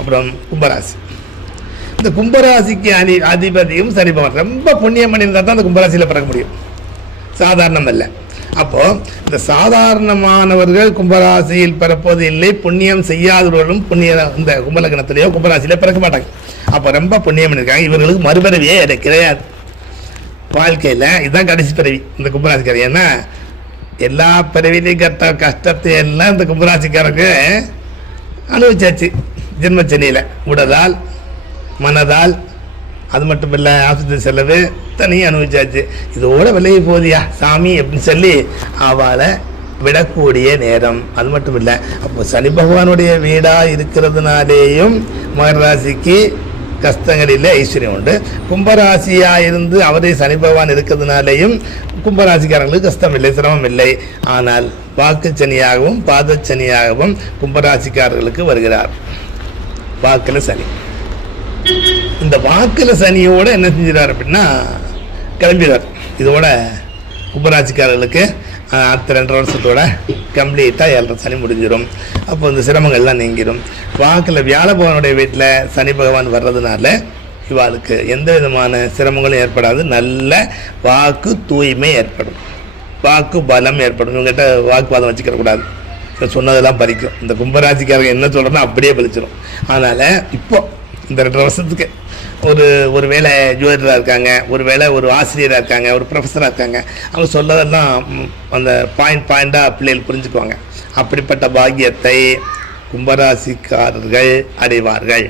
அப்புறம் கும்பராசி. இந்த கும்பராசிக்கு அதி அதிபதியும் சனி பகவான். ரொம்ப புண்ணியம் பண்ணியிருந்தால் தான் அந்த கும்பராசியில் பிறக்க முடியும். சாதாரணம் அல்ல. அப்போது இந்த சாதாரணமானவர்கள் கும்பராசியில் பிறப்பது இல்லை புண்ணியம் செய்யாதவர்களும் புண்ணிய இந்த கும்பலகணத்திலேயோ கும்பராசியில பிறக்க மாட்டாங்க. அப்போ ரொம்ப புண்ணியம் பண்ணியிருக்காங்க இவர்களுக்கு மறுபிறவியே எனக்கு கிடையாது. வாழ்க்கையில் இதுதான் கடைசி பிறவி இந்த கும்பராசிக்காரர் ஏன்னா எல்லா பிறவிலையும் கட்ட கஷ்டத்தை எல்லாம் இந்த கும்பராசிக்காரருக்கு அனுபவிச்சாச்சு. ஜென்மச்சனியில். உடலால் மனதால் அது மட்டும் இல்லை ஆஸ்பத்திரி செலவு தனியாக அனுபவிச்சாச்சு. இதோட விலகி போதியா சாமி அப்படின்னு சொல்லி அவளை விடக்கூடிய நேரம். அது மட்டும் இல்லை அப்போ சனி பகவானுடைய வீடாக இருக்கிறதுனாலேயும் மகர ராசிக்கு கஷ்டங்களில் ஐஸ்வர்யம் உண்டு. கும்பராசியாக இருந்து அவரே சனி பகவான் இருக்கிறதுனாலேயும் கும்பராசிக்காரங்களுக்கு கஷ்டம் இல்லை சிரமம் இல்லை ஆனால் வாக்குச்சனியாகவும் பாதச்சனியாகவும் கும்பராசிக்காரர்களுக்கு வருகிறார். வாக்கில் சனி. இந்த வாக்கில் சனியோட என்ன செஞ்சிடார் அப்படின்னா கிளம்பிடுறார் இதோட கும்பராசிக்காரர்களுக்கு அடுத்த ரெண்டரை வருஷத்தோட கம்ப்ளீட்டாக ஏழரை சனி முடிஞ்சிடும் அப்போ இந்த சிரமங்கள்லாம் நீங்கிடும் வாக்கில் வியாழ பகவானுடைய வீட்டில் சனி பகவான் வர்றதுனால இவாளுக்கு எந்த விதமான சிரமங்களும் ஏற்படாது. நல்ல வாக்கு தூய்மை ஏற்படும். வாக்கு பலம் ஏற்படும். இவங்ககிட்ட வாக்குவாதம் வச்சுக்கிற கூடாது சொன்னதெல்லாம் பலிக்கும் இந்த கும்பராசிக்காரங்க என்ன சொல்கிறனோ அப்படியே பலிச்சிடும் அதனால் இப்போ இந்த ரெண்டு வருஷத்துக்கு ஒரு ஒரு வேளை ஜுவல்லராக இருக்காங்க ஒரு வேளை ஒரு ஆசிரியராக இருக்காங்க ஒரு ப்ரொஃபஸராக இருக்காங்க. அவங்க சொல்லதெல்லாம் அந்த பாயிண்ட் பாயிண்ட்டாக பிள்ளைகள் புரிஞ்சுக்குவாங்க. அப்படிப்பட்ட பாக்கியத்தை கும்பராசிக்காரர்கள் அடைவார்கள்.